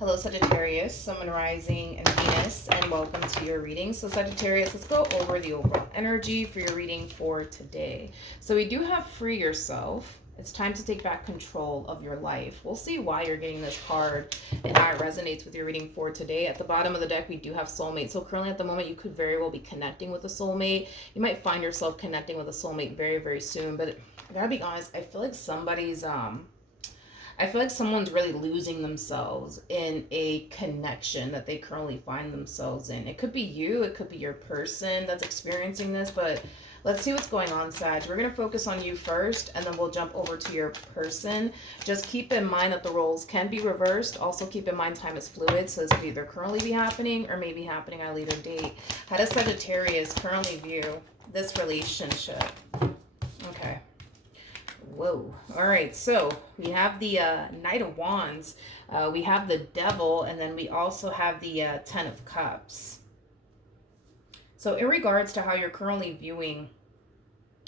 Hello, Sagittarius, Sun, Rising, and Venus, and welcome to your reading. So, Sagittarius, let's go over the overall energy for your reading for today. So, we do have free yourself. It's time to take back control of your life. We'll see why you're getting this card and how it resonates with your reading for today. At the bottom of the deck, we do have soulmate. So, currently at the moment, you could very well be connecting with a soulmate. You might find yourself connecting with a soulmate very, very soon. But I gotta be honest, I feel like someone's really losing themselves in a connection that they currently find themselves in. It could be you, it could be your person that's experiencing this, but let's see what's going on, Sag. We're going to focus on you first, and then we'll jump over to your person. Just keep in mind that the roles can be reversed. Also keep in mind time is fluid, so this could either currently be happening or maybe happening at a later date. How does Sagittarius currently view this relationship? Okay. Whoa. All right. So we have the Knight of Wands. We have the Devil. And then we also have the Ten of Cups. So in regards to how you're currently viewing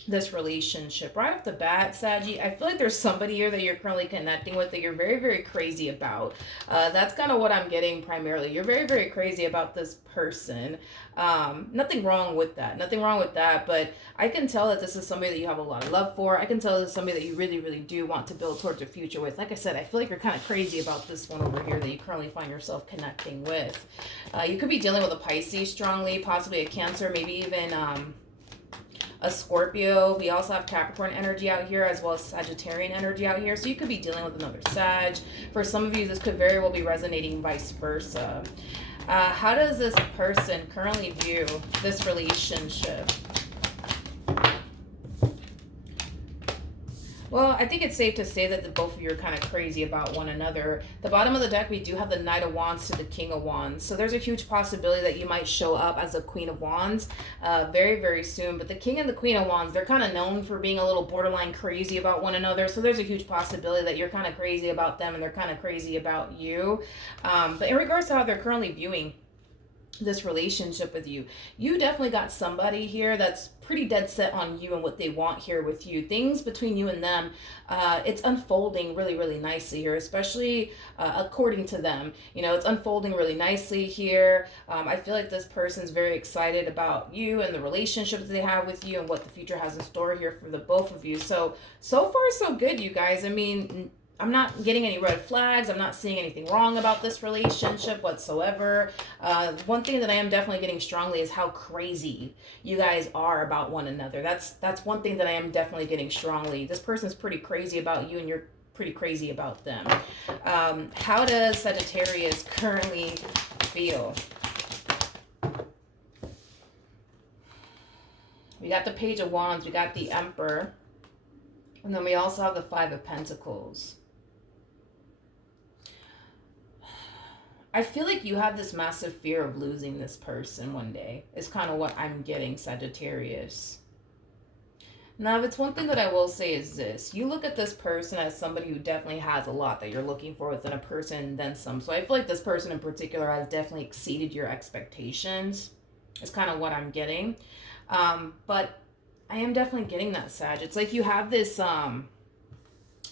this relationship, right off the bat, Saggy, I feel like there's somebody here that you're currently connecting with that you're very, very crazy about. That's kind of what I'm getting primarily. You're very, very crazy about this person. Nothing wrong with that. Nothing wrong with that. But I can tell that this is somebody that you have a lot of love for. I can tell this is somebody that you really, really do want to build towards a future with. Like I said, I feel like you're kind of crazy about this one over here that you currently find yourself connecting with. You could be dealing with a Pisces strongly, possibly a Cancer, maybe even a Scorpio. We also have Capricorn energy out here as well as Sagittarian energy out here. So you could be dealing with another Sag. For some of you, this could very well be resonating vice versa. How does this person currently view this relationship? Well, I think it's safe to say that the both of you are kind of crazy about one another. The bottom of the deck, we do have the Knight of Wands to the King of Wands. So there's a huge possibility that you might show up as a Queen of Wands very, very soon. But the King and the Queen of Wands, they're kind of known for being a little borderline crazy about one another. So there's a huge possibility that you're kind of crazy about them and they're kind of crazy about you. But in regards to how they're currently viewing this relationship with you, you definitely got somebody here that's pretty dead set on you and what they want here with you. Things between you and them, it's unfolding really, really nicely here, especially according to them. You know, it's unfolding really nicely here. I feel like this person's very excited about you and the relationship that they have with you and what the future has in store here for the both of you. So far so good, you guys. I mean, I'm not getting any red flags. I'm not seeing anything wrong about this relationship whatsoever. One thing that I am definitely getting strongly is how crazy you guys are about one another. That's one thing that I am definitely getting strongly. This person's pretty crazy about you and you're pretty crazy about them. How does Sagittarius currently feel? We got the Page of Wands. We got the Emperor. And then we also have the Five of Pentacles. I feel like you have this massive fear of losing this person one day. It's kind of what I'm getting, Sagittarius. Now, if it's one thing that I will say is this. You look at this person as somebody who definitely has a lot that you're looking for within a person, then some. So I feel like this person in particular has definitely exceeded your expectations. It's kind of what I'm getting. But I am definitely getting that, Sag. It's like you have this...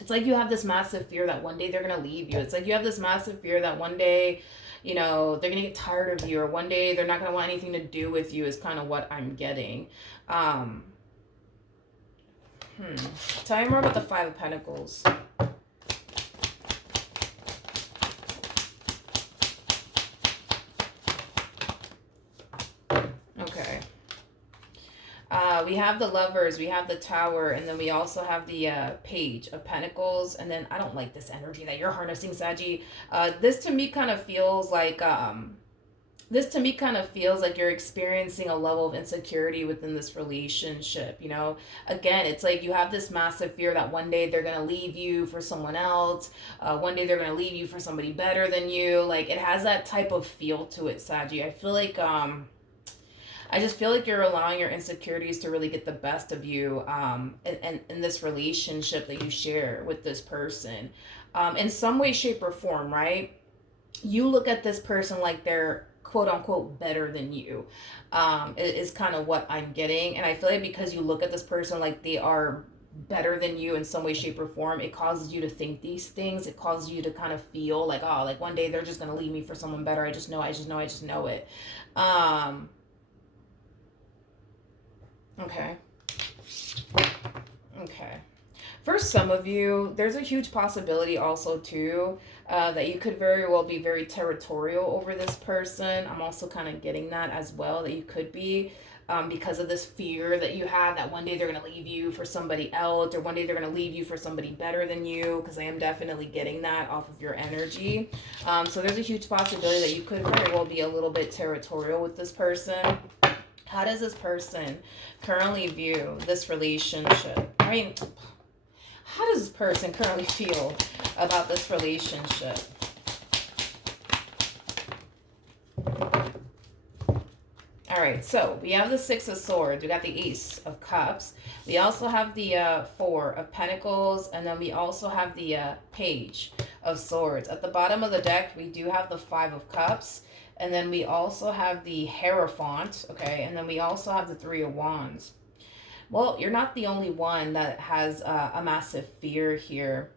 It's like you have this massive fear that one day they're going to leave you. It's like you have this massive fear that one day, you know, they're going to get tired of you, or one day they're not going to want anything to do with you is kind of what I'm getting. Tell me more about the Five of Pentacles. Okay. We have the Lovers, we have the Tower, and then we also have the Page of Pentacles. And then I don't like this energy that you're harnessing, Saggy. This to me kind of feels like you're experiencing a level of insecurity within this relationship. You know, again, it's like you have this massive fear that one day they're going to leave you for someone else. One day they're going to leave you for somebody better than you. Like, it has that type of feel to it, Saggy. I just feel like you're allowing your insecurities to really get the best of you in this relationship that you share with this person. In some way, shape, or form, right? You look at this person like they're quote unquote better than you, is kind of what I'm getting. And I feel like because you look at this person like they are better than you in some way, shape, or form. It causes you to think these things. It causes you to kind of feel like, oh, like one day they're just gonna leave me for someone better. I just know it. Okay. Okay. For some of you, there's a huge possibility also too that you could very well be very territorial over this person. I'm also kind of getting that as well, that you could be, because of this fear that you have that one day they're going to leave you for somebody else, or one day they're going to leave you for somebody better than you, because I am definitely getting that off of your energy. So there's a huge possibility that you could very well be a little bit territorial with this person. How does this person currently view this relationship? I mean, how does this person currently feel about this relationship? All right, so we have the Six of Swords. We got the Ace of Cups. We also have the Four of Pentacles. And then we also have the Page of Swords. At the bottom of the deck, we do have the Five of Cups. And then we also have the Hierophant. Okay, and then we also have the Three of Wands. Well, you're not the only one that has a massive fear here.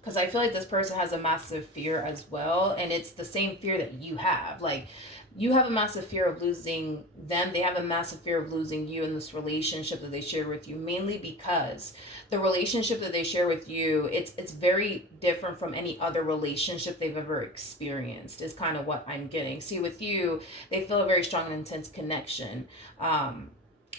Because I feel like this person has a massive fear as well. And it's the same fear that you have. Like, you have a massive fear of losing them. They have a massive fear of losing you in this relationship that they share with you. Mainly because the relationship that they share with you, it's very different from any other relationship they've ever experienced, is kind of what I'm getting. See, with you, they feel a very strong and intense connection.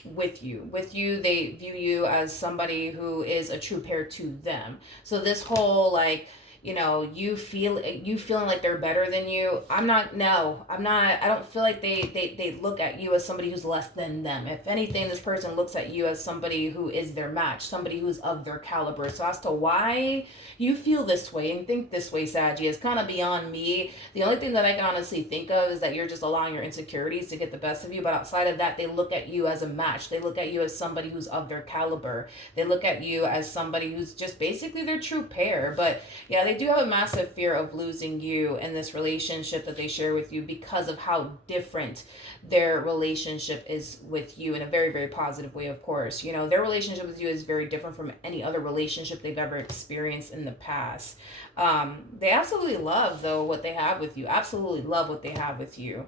With you they view you as somebody who is a true pair to them. So this whole, like, you know, you feeling like they're better than you. I don't feel like they look at you as somebody who's less than them. If anything, this person looks at you as somebody who is their match, somebody who's of their caliber. So as to why you feel this way and think this way, Saggy, is kind of beyond me. The only thing that I can honestly think of is that you're just allowing your insecurities to get the best of you. But outside of that, they look at you as a match. They look at you as somebody who's of their caliber. They look at you as somebody who's just basically their true pair. But yeah, they do have a massive fear of losing you in this relationship that they share with you, because of how different their relationship is with you, in a very, very positive way, of course. You know, their relationship with you is very different from any other relationship they've ever experienced in the past. They absolutely love, though, what they have with you. Absolutely love what they have with you.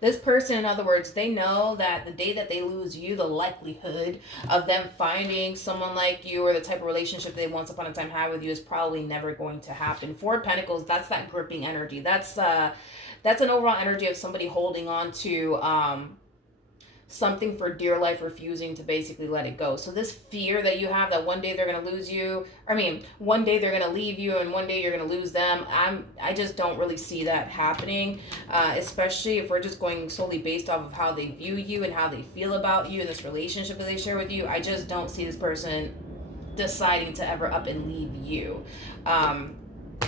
This person, in other words, they know that the day that they lose you, the likelihood of them finding someone like you, or the type of relationship they once upon a time had with you, is probably never going to happen. Four of Pentacles, that's that gripping energy. That's an overall energy of somebody holding on to something for dear life, refusing to basically let it go. So this fear that you have that one day they're going to lose you, one day they're going to leave you and one day you're going to lose them, I just don't really see that happening, especially if we're just going solely based off of how they view you and how they feel about you and this relationship that they share with you. I just don't see this person deciding to ever up and leave you.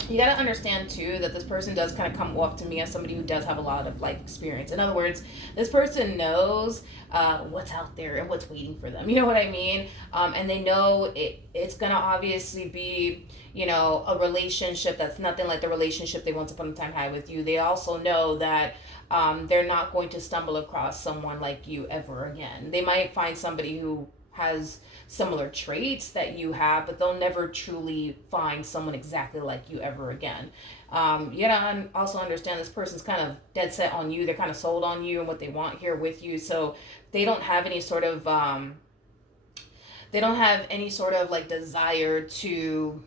You got to understand too that this person does kind of come off to me as somebody who does have a lot of life experience. In other words, this person knows what's out there and what's waiting for them. You know what I mean? And they know it's going to obviously be, you know, a relationship that's nothing like the relationship they once upon a time had with you. They also know that they're not going to stumble across someone like you ever again. They might find somebody who has similar traits that you have, but they'll never truly find someone exactly like you ever again. You know, also understand this person's kind of dead set on you. They're kind of sold on you and what they want here with you. So they don't have any sort of like desire to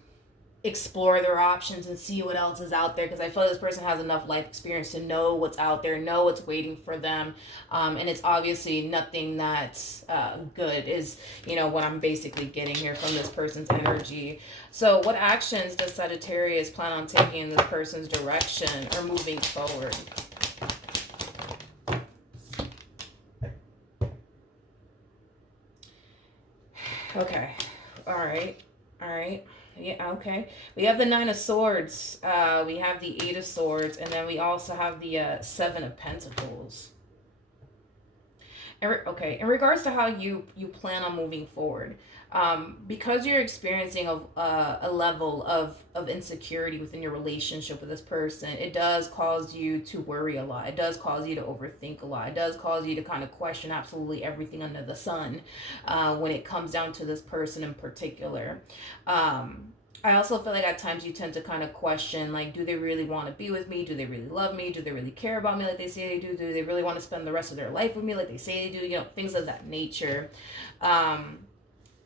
explore their options and see what else is out there, because I feel like this person has enough life experience to know what's out there, know what's waiting for them, and it's obviously nothing that's good, is, you know, what I'm basically getting here from this person's energy. So what actions does Sagittarius plan on taking in this person's direction or moving forward? Okay. All right. Yeah, okay. We have the Nine of Swords. We have the Eight of Swords. And then we also have the Seven of Pentacles. Okay, in regards to how you plan on moving forward, Because you're experiencing a level of insecurity within your relationship with this person, it does cause you to worry a lot. It does cause you to overthink a lot. It does cause you to kind of question absolutely everything under the sun when it comes down to this person in particular. I also feel like at times you tend to kind of question, like, do they really want to be with me? Do they really love me? Do they really care about me like they say they do? Do they really want to spend the rest of their life with me like they say they do? You know, things of that nature.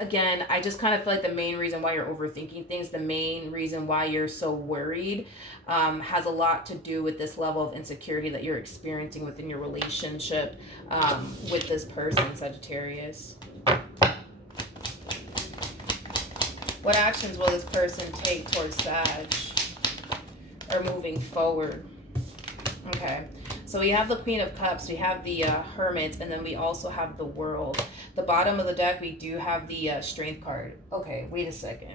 Again, I just kind of feel like the main reason why you're overthinking things, the main reason why you're so worried, has a lot to do with this level of insecurity that you're experiencing within your relationship with this person, Sagittarius. What actions will this person take towards Sag or moving forward? Okay. So we have the Queen of Cups, we have the Hermit, and then we also have the World. The bottom of the deck, we do have the Strength card. Okay, wait a second.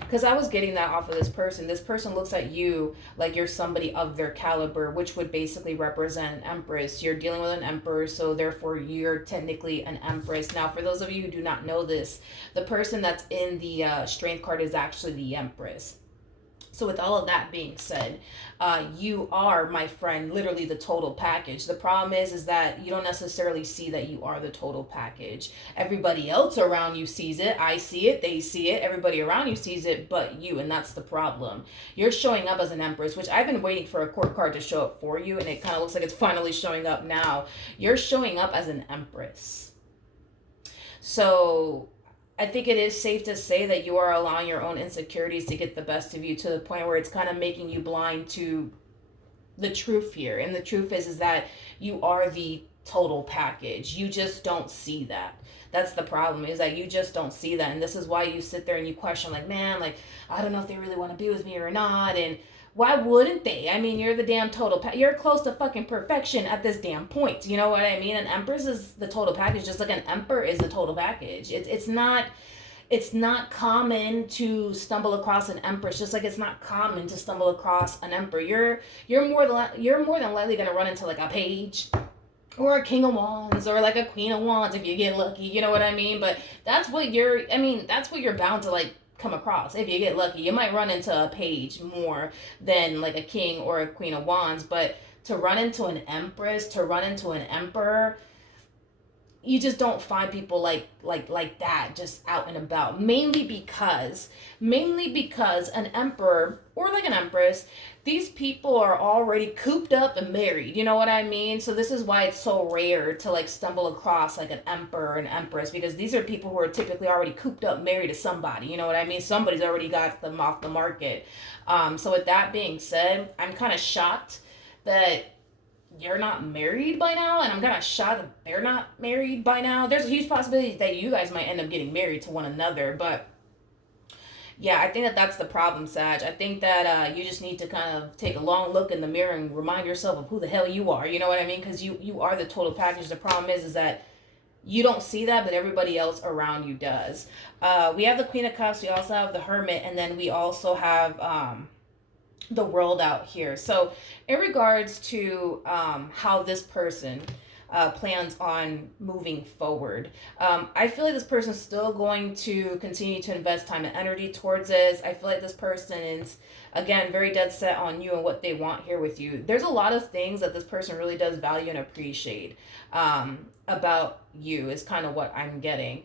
Because I was getting that off of this person. This person looks at you like you're somebody of their caliber, which would basically represent an Empress. You're dealing with an Emperor, so therefore you're technically an Empress. Now, for those of you who do not know this, the person that's in the Strength card is actually the Empress. So with all of that being said, you are, my friend, literally the total package. The problem is that you don't necessarily see that you are the total package. Everybody else around you sees it. I see it. They see it. Everybody around you sees it but you, and that's the problem. You're showing up as an Empress, which I've been waiting for a court card to show up for you, and it kind of looks like it's finally showing up now. You're showing up as an Empress. So I think it is safe to say that you are allowing your own insecurities to get the best of you to the point where it's kind of making you blind to the truth here. And the truth is that you are the total package. You just don't see that. That's the problem, is that you just don't see that. And this is why you sit there and you question, like, man, like, I don't know if they really want to be with me or not. And why wouldn't they? I mean, you're the damn total you're close to fucking perfection at this damn point. You know what I mean? An Empress is the total package, just like an Emperor is the total package. It's not common to stumble across an Empress, just like it's not common to stumble across an Emperor. You're more than likely gonna run into like a Page or a King of Wands or like a Queen of Wands if you get lucky. You know what I mean? But that's what you're bound to like come across. If you get lucky, you might run into a Page more than like a King or a Queen of Wands. But to run into an Empress, to run into an Emperor, you just don't find people like that just out and about. Mainly because an Emperor or like an Empress, these people are already cooped up and married. You know what I mean? So this is why it's so rare to like stumble across like an Emperor or an Empress, because these are people who are typically already cooped up, married to somebody. You know what I mean? Somebody's already got them off the market. So with that being said, I'm kind of shocked that you're not married by now, and I'm kind of shocked that they're not married by now. There's a huge possibility that you guys might end up getting married to one another, but yeah, I think that that's the problem, Sag. I think that you just need to kind of take a long look in the mirror and remind yourself of who the hell you are. You know what I mean? Because you are the total package. The problem is that you don't see that, but everybody else around you does. We have the Queen of Cups. We also have the Hermit, and then we also have the World out here. So in regards to how this person plans on moving forward, I feel like this person's still going to continue to invest time and energy towards this. I feel like this person is, again, very dead set on you and what they want here with you. There's a lot of things that this person really does value and appreciate about you, is kind of what I'm getting.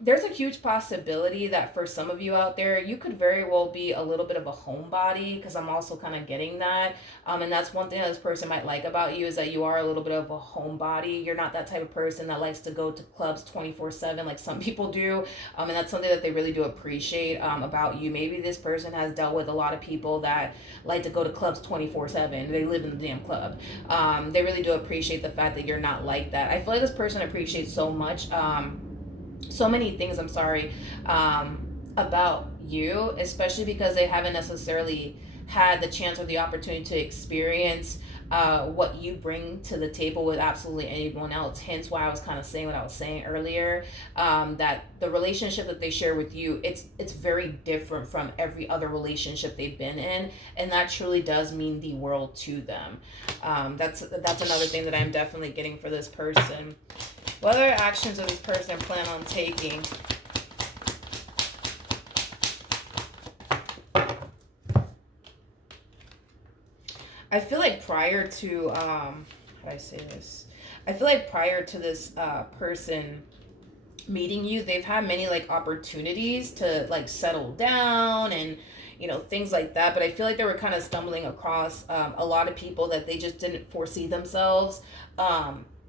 There's a huge possibility that for some of you out there, you could very well be a little bit of a homebody, because I'm also kind of getting that. And that's one thing that this person might like about you, is that you are a little bit of a homebody. You're not that type of person that likes to go to clubs 24/7 like some people do. And that's something that they really do appreciate about you. Maybe this person has dealt with a lot of people that like to go to clubs 24/7. They live in the damn club. They really do appreciate the fact that you're not like that. I feel like this person appreciates so many things, about you, especially because they haven't necessarily had the chance or the opportunity to experience what you bring to the table with absolutely anyone else. Hence why I was kind of saying what I was saying earlier, that the relationship that they share with you, it's very different from every other relationship they've been in, and that truly does mean the world to them. That's another thing that I'm definitely getting for this person. What other actions does this person plan on taking I feel like prior to how do I say this? I feel like prior to this person meeting you, they've had many like opportunities to like settle down and things like that. But I feel like they were kind of stumbling across a lot of people that they just didn't foresee themselves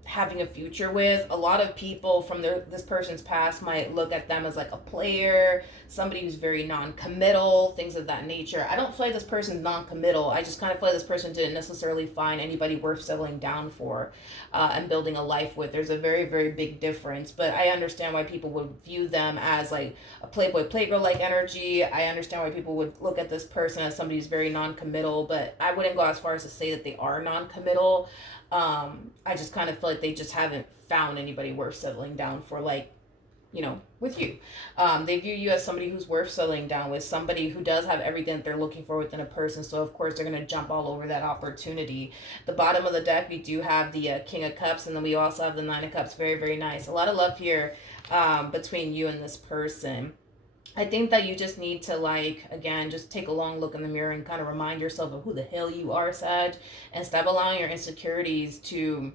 having a future with. A lot of people from this person's past might look at them as like a player, somebody who's very non-committal, things of that nature. I don't feel like this person's non-committal. I just kind of feel like this person didn't necessarily find anybody worth settling down for and building a life with. There's a very, very big difference, but I understand why people would view them as like a playboy playgirl like energy. I understand why people would look at this person as somebody who's very non-committal, but I wouldn't go as far as to say that they are non-committal. I just kind of feel like they just haven't found anybody worth settling down for, like, with you. They view you as somebody who's worth settling down with, somebody who does have everything that they're looking for within a person. So of course they're going to jump all over that opportunity. The bottom of the deck, we do have the King of Cups, and then we also have the Nine of Cups. Very, very nice. A lot of love here between you and this person. I think that you just need to, like, again, just take a long look in the mirror and kind of remind yourself of who the hell you are, Sag, and stop allowing your insecurities to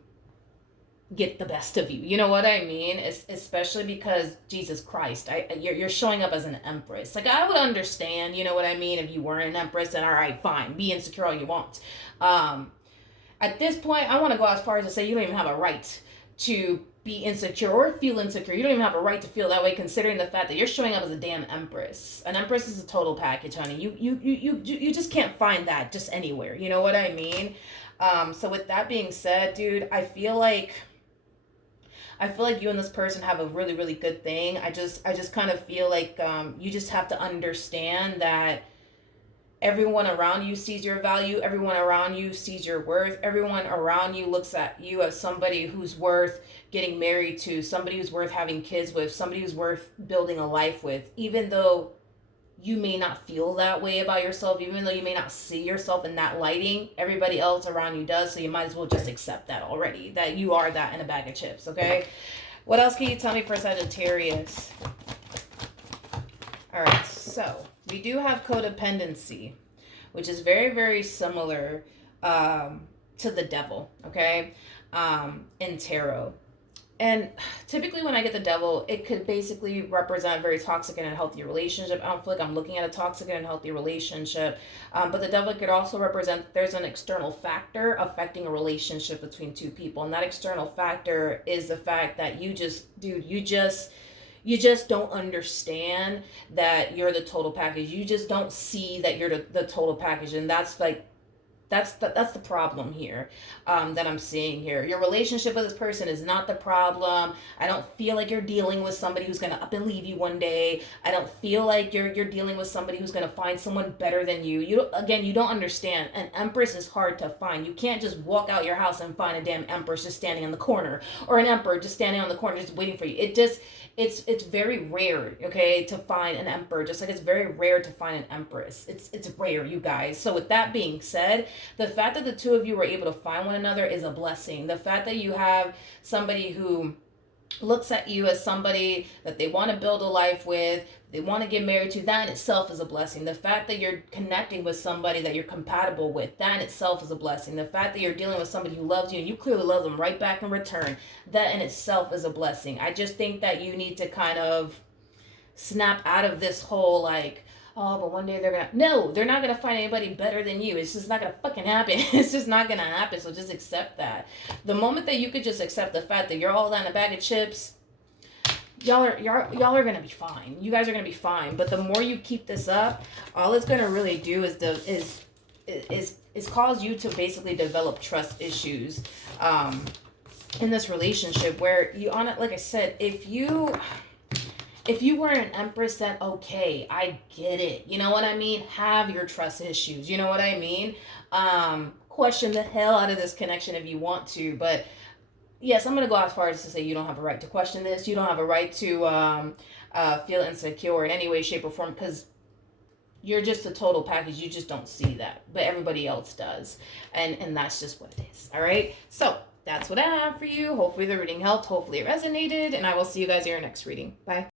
get the best of you. You know what I mean? Especially because, Jesus Christ, you're showing up as an empress. Like, I would understand, you know what I mean, if you weren't an empress, then all right, fine, be insecure all you want. At this point, I want to go as far as to say you don't even have a right to be insecure or feel insecure. You don't even have a right to feel that way, considering the fact that you're showing up as a damn empress. An empress is a total package, honey. You just can't find that just anywhere. You know what I mean? So with that being said, dude, I feel like you and this person have a really, really good thing. I just kind of feel like you just have to understand that everyone around you sees your value. Everyone around you sees your worth. Everyone around you looks at you as somebody who's worth getting married to, somebody who's worth having kids with, somebody who's worth building a life with. Even though you may not feel that way about yourself, even though you may not see yourself in that lighting, everybody else around you does. So you might as well just accept that already, that you are that in a bag of chips, okay? What else can you tell me for Sagittarius? All right, so we do have codependency, which is very, very similar to the devil, okay, in tarot. And typically when I get the devil, it could basically represent a very toxic and unhealthy relationship. I don't feel like I'm looking at a toxic and unhealthy relationship. But the devil could also represent there's an external factor affecting a relationship between two people. And that external factor is the fact that you just don't understand that you're the total package. You just don't see that you're the total package. And that's like, that's the problem here that I'm seeing here. Your relationship with this person is not the problem. I don't feel like you're dealing with somebody who's going to up and leave you one day. I don't feel like you're dealing with somebody who's going to find someone better than you. You don't understand. An empress is hard to find. You can't just walk out your house and find a damn empress just standing in the corner, or an emperor just standing on the corner just waiting for you. It's very rare, okay, to find an emperor, just like it's very rare to find an empress. It's rare, you guys. So with that being said, the fact that the two of you were able to find one another is a blessing. The fact that you have somebody who looks at you as somebody that they want to build a life with, they want to get married to, that in itself is a blessing. The fact that you're connecting with somebody that you're compatible with, that in itself is a blessing. The fact that you're dealing with somebody who loves you and you clearly love them right back in return, that in itself is a blessing. I just think that you need to kind of snap out of this whole like, oh, but one day they're not gonna find anybody better than you. It's just not gonna fucking happen. It's just not gonna happen. So just accept that. The moment that you could just accept the fact that you're all that in a bag of chips, y'all are gonna be fine. You guys are gonna be fine. But the more you keep this up, all it's gonna really do is cause you to basically develop trust issues in this relationship, where you on it, like I said, if you were an empress, then okay, I get it. You know what I mean? Have your trust issues. You know what I mean? Question the hell out of this connection if you want to. But yes, I'm going to go as far as to say you don't have a right to question this. You don't have a right to feel insecure in any way, shape, or form, because you're just a total package. You just don't see that. But everybody else does. And that's just what it is. All right? So that's what I have for you. Hopefully the reading helped. Hopefully it resonated. And I will see you guys in your next reading. Bye.